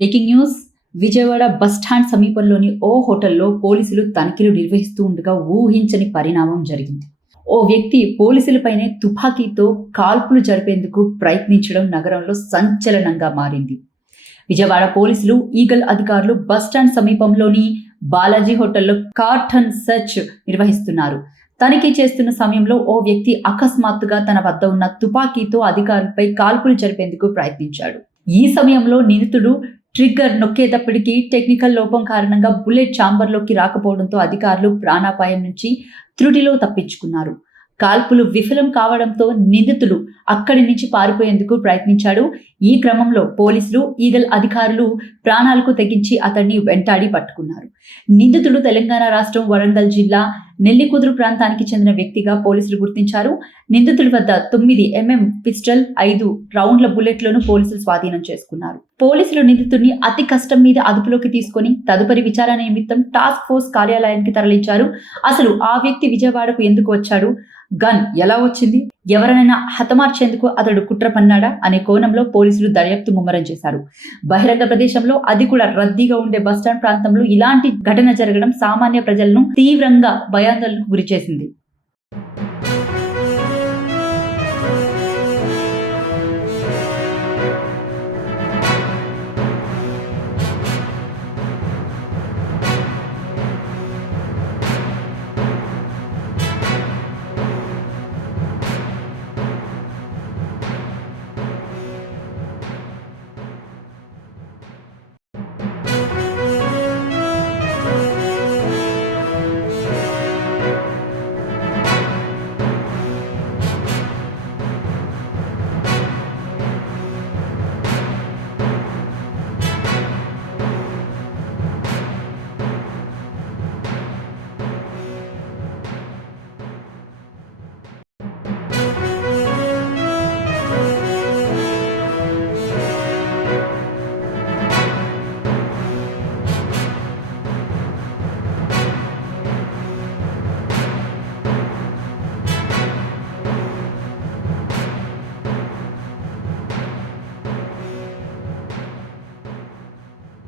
Breaking news. Vijayawada bus stand సమీపంలోని ఓ హోటల్లో పోలీసులు తనిఖీలు నిర్వహిస్తూ ఉండగా ఊహించని పరిణామం జరిగింది. ఓ వ్యక్తి పోలీసులపైనే తుపాకీతో కాల్పులు జరిపేందుకు ప్రయత్నించడం నగరంలో సంచలనంగా మారింది. విజయవాడ పోలీసులు, ఈగల్ అధికారులు బస్టాండ్ సమీపంలోని బాలాజీ హోటల్లో కార్టన్ సెర్చ్ నిర్వహిస్తున్నారు. తనిఖీ చేస్తున్న సమయంలో ఓ వ్యక్తి అకస్మాత్తుగా తన వద్ద ఉన్న తుపాకీతో అధికారులపై కాల్పులు జరిపేందుకు ప్రయత్నించాడు. ఈ సమయంలో నిందితుడు ట్రిగ్గర్ నొక్కేటప్పటికీ టెక్నికల్ లోపం కారణంగా బుల్లెట్ ఛాంబర్లోకి రాకపోవడంతో అధికారులు ప్రాణాపాయం నుంచి త్రుటిలో తప్పించుకున్నారు. కాల్పులు విఫలం కావడంతో నిందితుడు అక్కడి నుంచి పారిపోయేందుకు ప్రయత్నించాడు. ఈ క్రమంలో పోలీసులు, ఈగల్ అధికారులు ప్రాణాలకు తెగించి అతన్ని వెంటాడి పట్టుకున్నారు. నిందితుడు తెలంగాణ రాష్ట్రం వరంగల్ జిల్లా నెల్లికుదురు ప్రాంతానికి చెందిన వ్యక్తిగా పోలీసులు గుర్తించారు. నిందితుడి వద్ద 9mm పిస్టల్, 5 రౌండ్ల బుల్లెట్లను పోలీసులు స్వాధీనం చేసుకున్నారు. పోలీసులు నిందితుడిని అతి కష్టం మీద అదుపులోకి తీసుకొని తదుపరి విచారణ నిమిత్తం టాస్క్ ఫోర్స్ కార్యాలయానికి తరలించారు. అసలు ఆ వ్యక్తి విజయవాడకు ఎందుకు వచ్చాడు, గన్ ఎలా వచ్చింది, ఎవరైనా హతమార్చేందుకు అతడు కుట్ర పన్నాడా అనే కోణంలో పోలీసులు దర్యాప్తు ముమ్మరం చేశారు. బహిరంగ ప్రదేశంలో, అది కూడా రద్దీగా ఉండే బస్టాండ్ ప్రాంతంలో ఇలాంటి ఘటన జరగడం సామాన్య ప్రజలను తీవ్రంగా భయాందోళనకు గురిచేసింది.